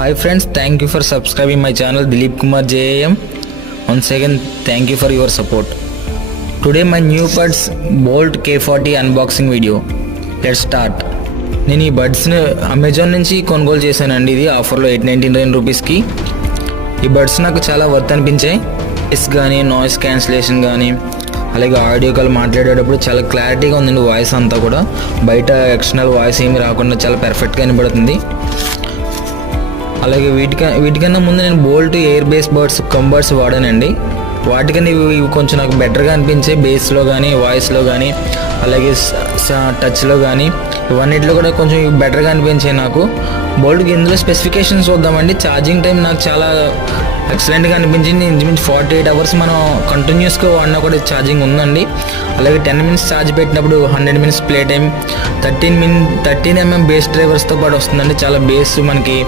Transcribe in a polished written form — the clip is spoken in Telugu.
Hi friends, thank you for subscribing my channel Dilip Kumar JAM. Once again, thank you for your support. Today my new buds Bolt K40 unboxing video. Let's start. నేను ఈ బడ్స్ని అమెజాన్ నుంచి కొనుగోలు చేశానండి. ఇది ఆఫర్లో 899 రూపీస్కి. ఈ బడ్స్ నాకు చాలా వర్త్ అనిపించాయి. వాయిస్ కానీ నాయిస్ క్యాన్సిలేషన్ కానీ అలాగే ఆడియో కాల్ మాట్లాడేటప్పుడు చాలా క్లారిటీగా ఉందండి. వాయిస్ అంతా కూడా బయట ఎక్స్టర్నల్ వాయిస్ ఏమి రాకుండా చాలా పర్ఫెక్ట్గా వినపడుతుంది. అలాగే వీటికన్నా ముందు నేను బోల్ట్ ఎయిర్ బేస్ బర్డ్స్ కంబర్డ్స్ వాడానండి. వాటికన్నా ఇవి కొంచెం నాకు బెటర్గా అనిపించే బేస్లో కానీ వాయిస్లో కానీ అలాగే టచ్లో కానీ ఇవన్నిటిలో కూడా కొంచెం బెటర్గా అనిపించాయి నాకు. బోల్ట్కి ఇందులో స్పెసిఫికేషన్స్ చూద్దామండి. ఛార్జింగ్ టైం నాకు చాలా ఎక్సలెంట్గా అనిపించింది. ఇంచుమించు 48 అవర్స్ మనం కంటిన్యూస్గా వాడినా కూడా ఛార్జింగ్ ఉందండి. అలాగే 10 మినిట్స్ ఛార్జ్ పెట్టినప్పుడు 100 minutes play time 13 mm bass డ్రైవర్స్తో పాటు వస్తుందండి. చాలా బేస్ మనకి